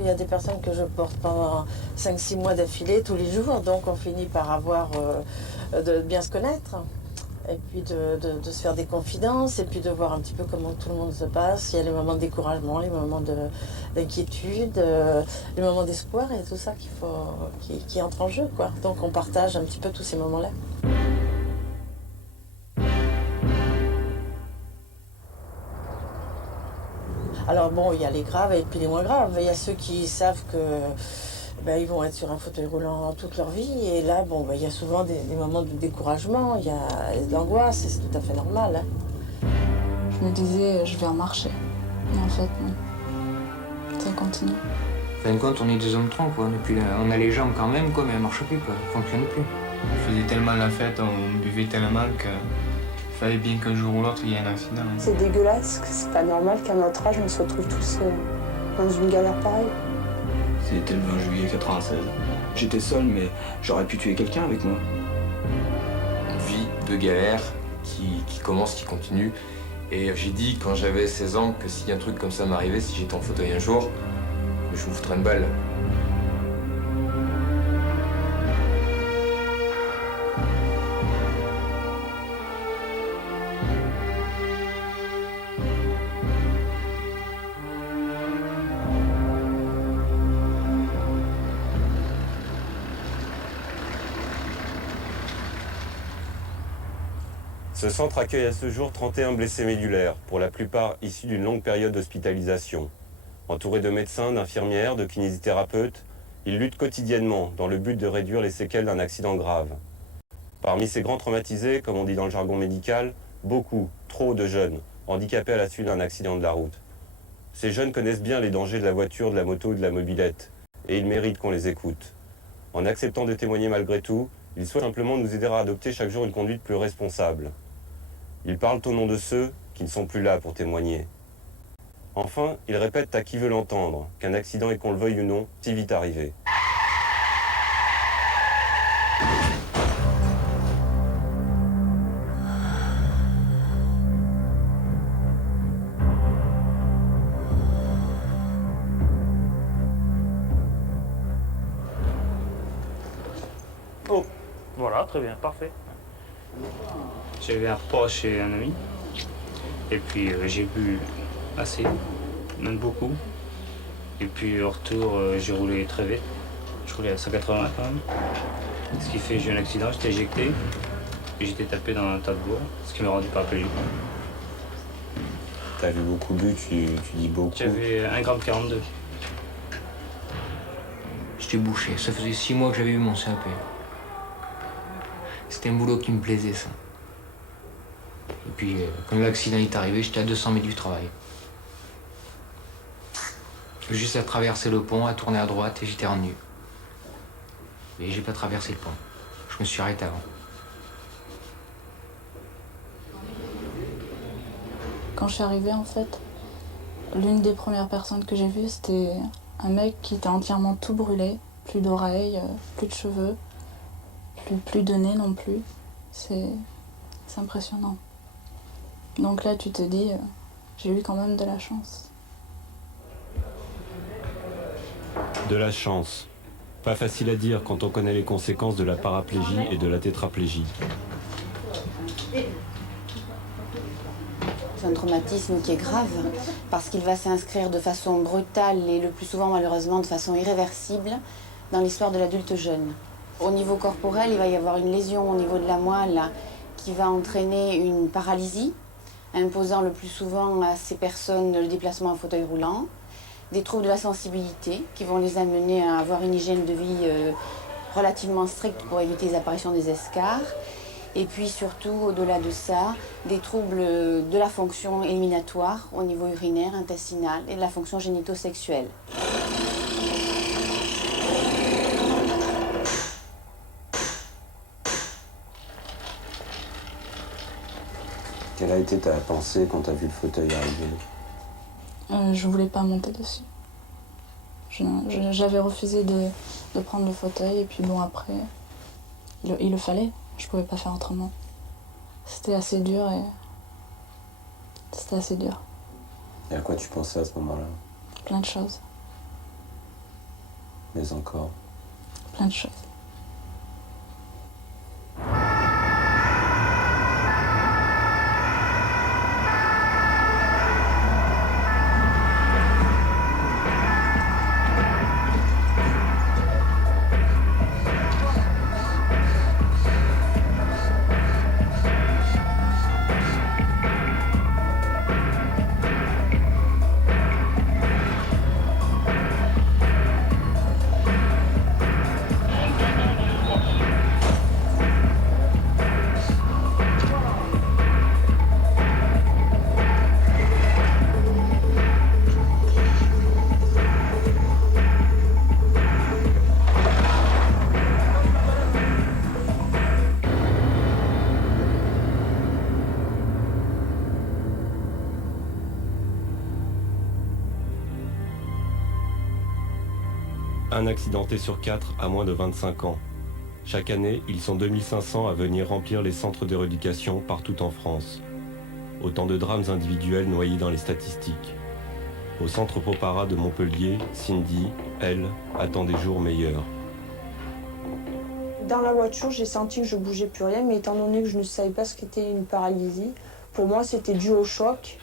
Il y a des personnes que je porte pendant 5-6 mois d'affilée, tous les jours, donc on finit par avoir de bien se connaître. Et puis de se faire des confidences, et puis de voir un petit peu comment tout le monde se passe. Il y a les moments de découragement, les moments d'inquiétude, les moments d'espoir, et tout ça qui entre en jeu, quoi. Donc on partage un petit peu tous ces moments-là. Alors bon, il y a les graves et puis les moins graves. Il y a ceux qui savent que ils vont être sur un fauteuil roulant toute leur vie. Et là, bon, il y a souvent des moments de découragement, il y a de l'angoisse, et c'est tout à fait normal. Hein. Je me disais, je vais en marcher. Mais en fait, non. Ça continue. En fin de compte, on est des hommes troncs, quoi. Et puis, on a les jambes quand même, quoi, mais elles marchent plus, quoi. Elles fonctionnent plus. On faisait tellement la fête, on buvait tellement que fallait bien qu'un jour ou l'autre, il y ait un accident. Hein. C'est dégueulasse, c'est pas normal qu'à notre âge, on se retrouve tous dans une galère pareille. C'était le 20 juillet 96. J'étais seul, mais j'aurais pu tuer quelqu'un avec moi. Une vie de galère qui commence, qui continue. Et j'ai dit quand j'avais 16 ans que si un truc comme ça m'arrivait, si j'étais en fauteuil un jour, je vous foutrais une balle. Ce centre accueille à ce jour 31 blessés médulaires, pour la plupart issus d'une longue période d'hospitalisation. Entourés de médecins, d'infirmières, de kinésithérapeutes, ils luttent quotidiennement dans le but de réduire les séquelles d'un accident grave. Parmi ces grands traumatisés, comme on dit dans le jargon médical, beaucoup, trop de jeunes, handicapés à la suite d'un accident de la route. Ces jeunes connaissent bien les dangers de la voiture, de la moto ou de la mobilette, et ils méritent qu'on les écoute. En acceptant de témoigner malgré tout, ils souhaitent simplement nous aider à adopter chaque jour une conduite plus responsable. Ils parlent au nom de ceux qui ne sont plus là pour témoigner. Enfin, ils répètent à qui veut l'entendre qu'un accident est, qu'on le veuille ou non, si vite arrivé. Oh, voilà, très bien, parfait. J'avais un repas chez un ami, et puis j'ai bu assez, même beaucoup. Et puis au retour, j'ai roulé très vite. Je roulais à 180 quand même. Ce qui fait que j'ai eu un accident, j'étais éjecté, et j'étais tapé dans un tas de bois, ce qui m'a rendu paraplégique. T'as vu beaucoup bu, tu dis beaucoup. J'avais 1,42 g. J'étais bouché. Ça faisait 6 mois que j'avais eu mon CAP. C'était un boulot qui me plaisait, ça. Et puis, quand l'accident est arrivé, j'étais à 200 mètres du travail. Juste à traverser le pont, à tourner à droite, et j'étais revenu. Mais j'ai pas traversé le pont. Je me suis arrêté avant. Quand je suis arrivée, en fait, l'une des premières personnes que j'ai vues, c'était un mec qui était entièrement tout brûlé. Plus d'oreilles, plus de cheveux, plus de nez non plus. C'est impressionnant. Donc là, tu te dis, j'ai eu quand même de la chance. De la chance. Pas facile à dire quand on connaît les conséquences de la paraplégie et de la tétraplégie. C'est un traumatisme qui est grave parce qu'il va s'inscrire de façon brutale et le plus souvent malheureusement de façon irréversible dans l'histoire de l'adulte jeune. Au niveau corporel, il va y avoir une lésion au niveau de la moelle qui va entraîner une paralysie, imposant le plus souvent à ces personnes le déplacement en fauteuil roulant, des troubles de la sensibilité qui vont les amener à avoir une hygiène de vie relativement stricte pour éviter les apparitions des escarres. Et puis surtout, au-delà de ça, des troubles de la fonction éliminatoire au niveau urinaire, intestinal et de la fonction génito-sexuelle. Quelle a été ta pensée quand t'as vu le fauteuil arriver? Je voulais pas monter dessus. J'avais refusé de prendre le fauteuil et puis bon après, il le fallait. Je pouvais pas faire autrement. C'était assez dur et... C'était assez dur. Et à quoi tu pensais à ce moment-là? Plein de choses. Mais encore. Plein de choses. Un accidenté sur 4 a moins de 25 ans. Chaque année, ils sont 2500 à venir remplir les centres de rééducation partout en France. Autant de drames individuels noyés dans les statistiques. Au centre Popara de Montpellier, Cindy, elle, attend des jours meilleurs. Dans la voiture, j'ai senti que je bougeais plus rien, mais étant donné que je ne savais pas ce qu'était une paralysie, pour moi c'était dû au choc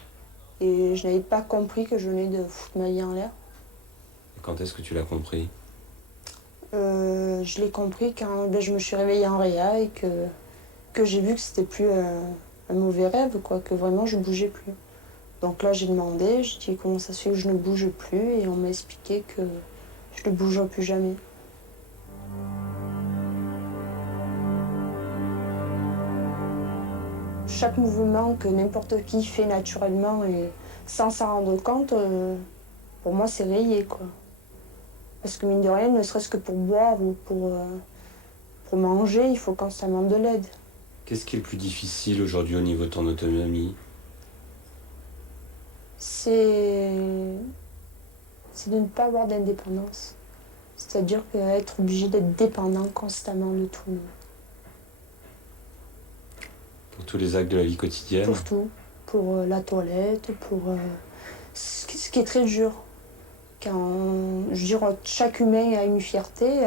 et je n'avais pas compris que je venais de foutre ma vie en l'air. Quand est-ce que tu l'as compris ? Je l'ai compris quand je me suis réveillée en réa et que j'ai vu que c'était plus un mauvais rêve, quoi, que vraiment je bougeais plus. Donc là j'ai demandé, j'ai dit comment ça se fait que je ne bouge plus et on m'a expliqué que je ne bougerai plus jamais. Chaque mouvement que n'importe qui fait naturellement et sans s'en rendre compte, pour moi c'est rayé, quoi. Parce que mine de rien, ne serait-ce que pour boire ou pour manger, il faut constamment de l'aide. Qu'est-ce qui est le plus difficile aujourd'hui au niveau de ton autonomie ? C'est de ne pas avoir d'indépendance. C'est-à-dire être obligé d'être dépendant constamment de tout le monde. Pour tous les actes de la vie quotidienne ? Pour tout. Pour la toilette, pour ce qui est très dur. Quand, je dirais, chaque humain a une fierté,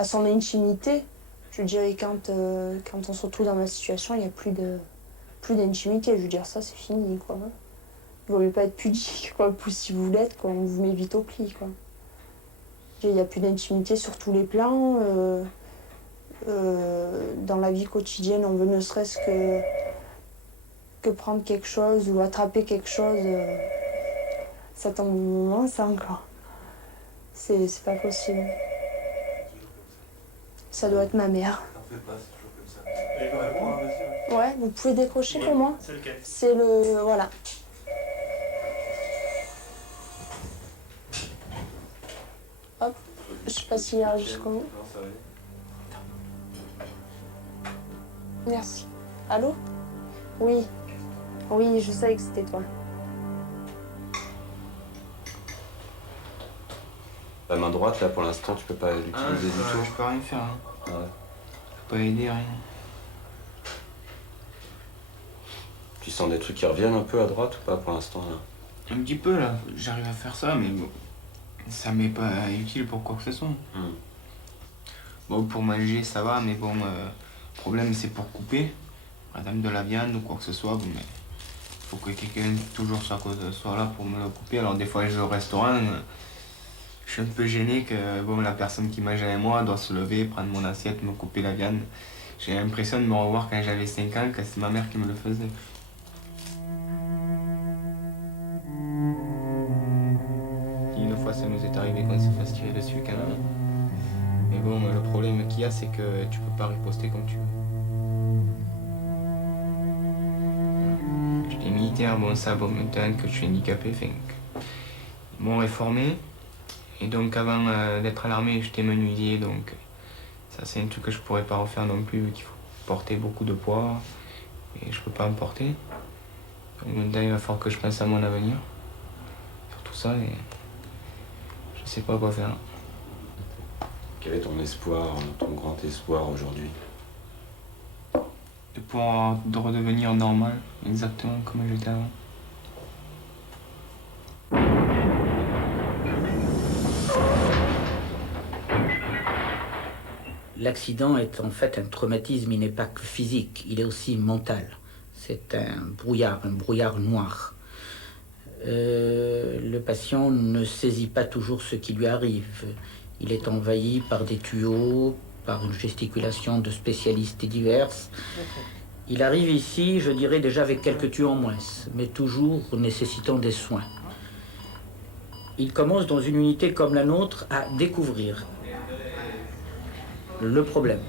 a son intimité. Je dirais, quand on se retrouve dans ma situation, il n'y a plus d'intimité. Je veux dire, ça, c'est fini, quoi. Il ne vaut mieux pas être pudique, quoi. Si vous l'êtes, quoi, on vous met vite au pli, quoi. Il n'y a plus d'intimité sur tous les plans. Dans la vie quotidienne, on veut ne serait-ce que prendre quelque chose ou attraper quelque chose. Ça tombe au moment, ça encore. C'est pas possible. Ça doit être ma mère. Ouais, vous pouvez décrocher pour moi ? C'est lequel ? C'est le... Voilà. Hop, je sais pas s'il ira jusqu'au bout. Merci. Allô ? Oui. Oui, je savais que c'était toi. La main droite, là, pour l'instant, tu peux pas l'utiliser du tout. Je peux rien faire. Hein. Ouais. Je peux pas aider, rien. Tu sens des trucs qui reviennent un peu à droite ou pas pour l'instant là ? Un petit peu, là. J'arrive à faire ça, mais bon, ça m'est pas utile pour quoi que ce soit. Bon, pour manger, ça va, mais bon, le problème, c'est pour couper. Par exemple, de la viande ou quoi que ce soit, bon, mais faut que quelqu'un toujours soit là pour me le couper. Alors, des fois, je vais au restaurant. Je suis un peu gêné que bon, la personne qui mange avec moi doit se lever, prendre mon assiette, me couper la viande. J'ai l'impression de me revoir quand j'avais 5 ans, que c'est ma mère qui me le faisait. Une fois, ça nous est arrivé qu'on s'est fait tirer dessus quand même. Mais bon, le problème qu'il y a, c'est que tu peux pas riposter comme tu veux. Je suis militaire, bon ça, bon maintenant que je suis handicapé, ils m'ont réformé. Et donc avant d'être à l'armée, j'étais menuisier, donc ça c'est un truc que je pourrais pas refaire non plus, vu qu'il faut porter beaucoup de poids, et je peux pas me porter. Donc maintenant il va falloir que je pense à mon avenir, sur tout ça, et je sais pas quoi faire. Quel est ton espoir, ton grand espoir aujourd'hui ? De pouvoir redevenir normal, exactement comme j'étais avant. L'accident est en fait un traumatisme, il n'est pas que physique, il est aussi mental. C'est un brouillard noir. Le patient ne saisit pas toujours ce qui lui arrive. Il est envahi par des tuyaux, par une gesticulation de spécialistes diverses. Il arrive ici, je dirais, déjà avec quelques tuyaux en moins, mais toujours nécessitant des soins. Il commence dans une unité comme la nôtre à découvrir le problème,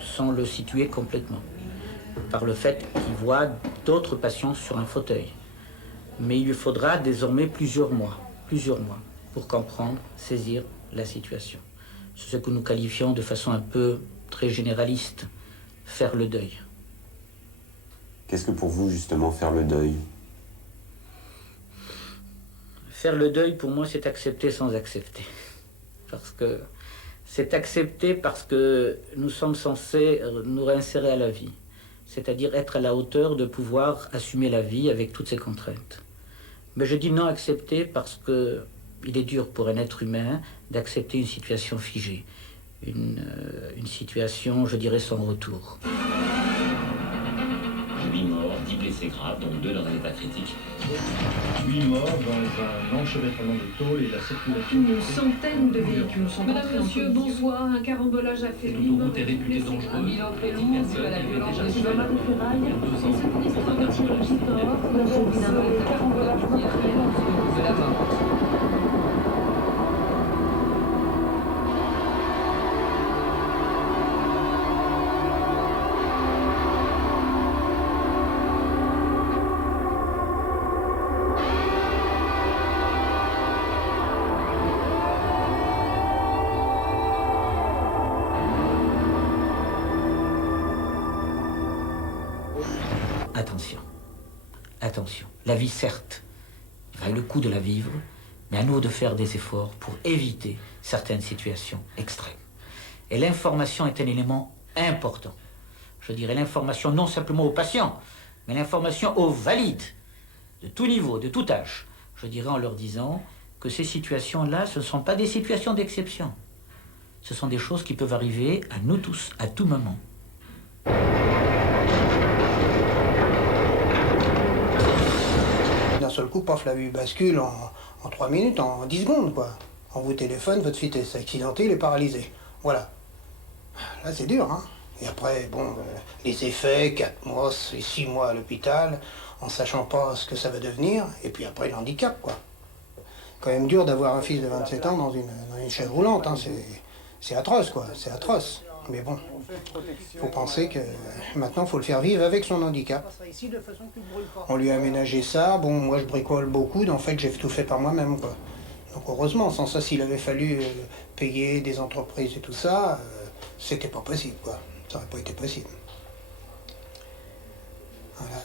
sans le situer complètement, par le fait qu'il voit d'autres patients sur un fauteuil. Mais il lui faudra désormais plusieurs mois, pour comprendre, saisir la situation. C'est ce que nous qualifions de façon un peu très généraliste, faire le deuil. Qu'est-ce que pour vous, justement, faire le deuil? Faire le deuil, pour moi, c'est accepter sans accepter. C'est accepter parce que nous sommes censés nous réinsérer à la vie. C'est-à-dire être à la hauteur de pouvoir assumer la vie avec toutes ses contraintes. Mais je dis non accepter parce que il est dur pour un être humain d'accepter une situation figée. Une situation, je dirais, sans retour. 8 morts, 10 blessés graves, dont 2 dans un état critique. 8 morts dans un enchevêtrement de tôle et la circulation. Une centaine de véhicules sont entrés en Monsieur, bonsoir. Un carambolage a fait Cette autoroute est réputée dangereuse. Un bilan très lourd, dû à la violence de ce moment. Les secouristes ont averti le Gitor. Nous avons vu un carambolage mortel de la mort. Attention, la vie certes, il vaille le coup de la vivre, mais à nous de faire des efforts pour éviter certaines situations extrêmes. Et l'information est un élément important. Je dirais l'information non simplement aux patients, mais l'information aux valides, de tout niveau, de tout âge. Je dirais en leur disant que ces situations-là, ce ne sont pas des situations d'exception. Ce sont des choses qui peuvent arriver à nous tous, à tout moment. D'un seul coup, paf, la vue bascule en 3 minutes, en 10 secondes, quoi. On vous téléphone, votre fils est accidenté, il est paralysé. Voilà. Là, c'est dur, hein. Et après, bon, les effets, 4 mois, 6 mois à l'hôpital, en sachant pas ce que ça va devenir, et puis après, le handicap, quoi. Quand même dur d'avoir un fils de 27 ans dans une chaise roulante, hein. C'est atroce, quoi, c'est atroce. Mais bon, il faut penser que maintenant, il faut le faire vivre avec son handicap. On lui a aménagé ça. Bon, moi, je bricole beaucoup. En fait, j'ai tout fait par moi-même, quoi. Donc, heureusement, sans ça, s'il avait fallu payer des entreprises et tout ça, c'était pas possible, quoi. Ça n'aurait pas été possible. Voilà.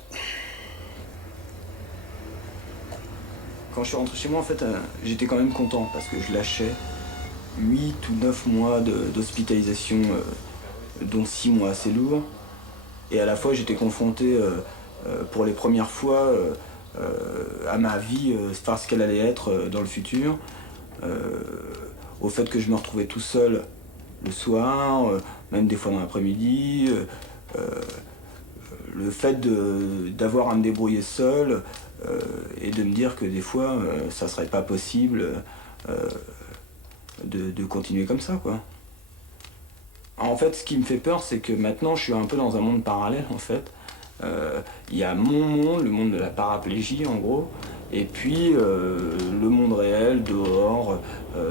Quand je suis rentré chez moi, en fait, j'étais quand même content parce que je lâchais 8 ou 9 mois d'hospitalisation, dont 6 mois assez lourds. Et à la fois, j'étais confronté pour les premières fois à ma vie, voir ce qu'elle allait être dans le futur, au fait que je me retrouvais tout seul le soir, même des fois dans l'après-midi, le fait d'avoir à me débrouiller seul et de me dire que des fois, ça serait pas possible de continuer comme ça, quoi. En fait, ce qui me fait peur, c'est que maintenant, je suis un peu dans un monde parallèle, en fait. Il y a mon monde, le monde de la paraplégie, en gros, et puis le monde réel, dehors,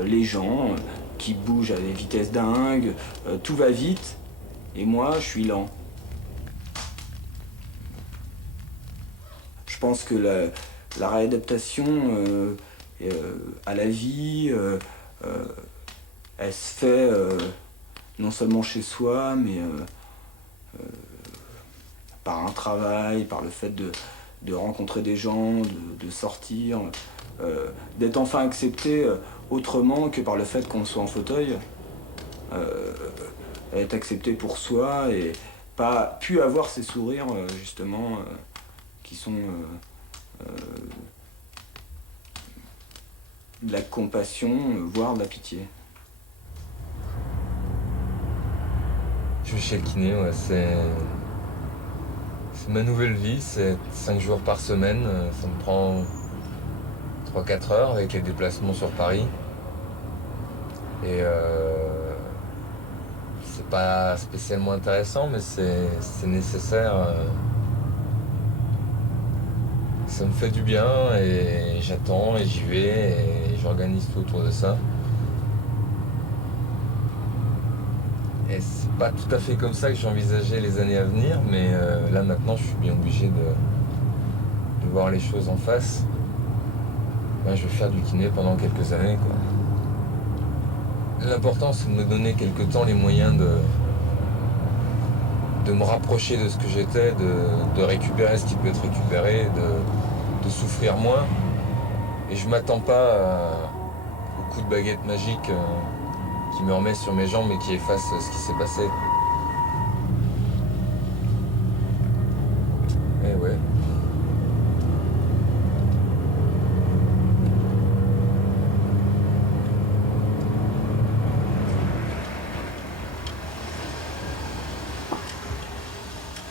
les gens qui bougent à des vitesses dingues, tout va vite, et moi, je suis lent. Je pense que la réadaptation à la vie, elle se fait non seulement chez soi, mais par un travail, par le fait de rencontrer des gens, de sortir, d'être enfin accepté autrement que par le fait qu'on soit en fauteuil, être accepté pour soi et pas pu avoir ces sourires justement qui sont de la compassion, voire de la pitié. vais chez le kiné, ouais, c'est ma nouvelle vie, c'est 5 jours par semaine, ça me prend 3-4 heures avec les déplacements sur Paris. Et c'est pas spécialement intéressant, mais c'est nécessaire. Ça me fait du bien et j'attends et j'y vais et j'organise tout autour de ça. Et c'est pas tout à fait comme ça que j'envisageais les années à venir, mais là maintenant je suis bien obligé de voir les choses en face. Ouais, je vais faire du kiné pendant quelques années, quoi. L'important c'est de me donner quelque temps les moyens de me rapprocher de ce que j'étais, de récupérer ce qui peut être récupéré, de souffrir moins. Et je m'attends pas au coup de baguette magique qui me remet sur mes jambes et qui efface ce qui s'est passé. Eh ouais.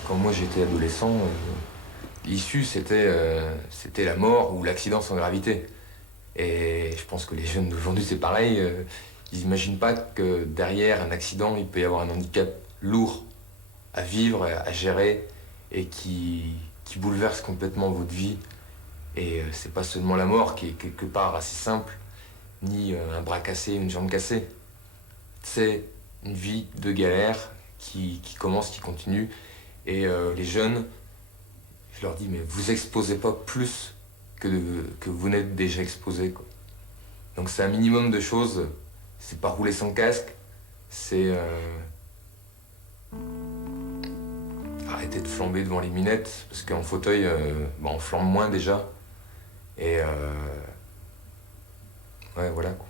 Quand moi j'étais adolescent, l'issue c'était la mort ou l'accident sans gravité. Et je pense que les jeunes d'aujourd'hui c'est pareil. Ils n'imaginent pas que derrière un accident, il peut y avoir un handicap lourd à vivre, à gérer et qui bouleverse complètement votre vie. Et c'est pas seulement la mort qui est quelque part assez simple, ni un bras cassé, une jambe cassée. C'est une vie de galère qui commence, qui continue. Et les jeunes, je leur dis, mais vous exposez pas plus que vous n'êtes déjà exposés, quoi. Donc c'est un minimum de choses. C'est pas rouler sans casque, c'est arrêter de flamber devant les minettes, parce qu'en fauteuil, on flambe moins déjà. Et ouais, voilà, quoi.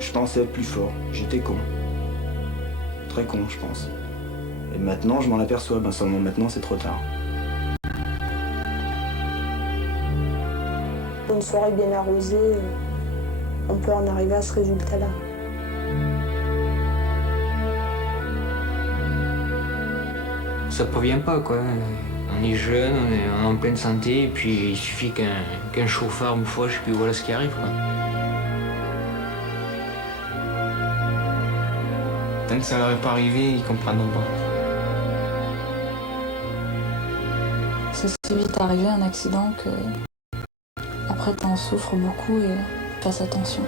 Je pensais être plus fort, j'étais con. Très con, je pense. Et maintenant, je m'en aperçois, seulement maintenant, c'est trop tard. Une soirée bien arrosée, on peut en arriver à ce résultat-là. Ça provient pas, quoi. On est jeune, on est en pleine santé, et puis il suffit qu'un chauffard me fauche, puis voilà ce qui arrive, quoi. Tant que ça leur est pas arrivé, ils comprendront pas. C'est si vite arrivé un accident que après t'en souffres beaucoup et passe attention.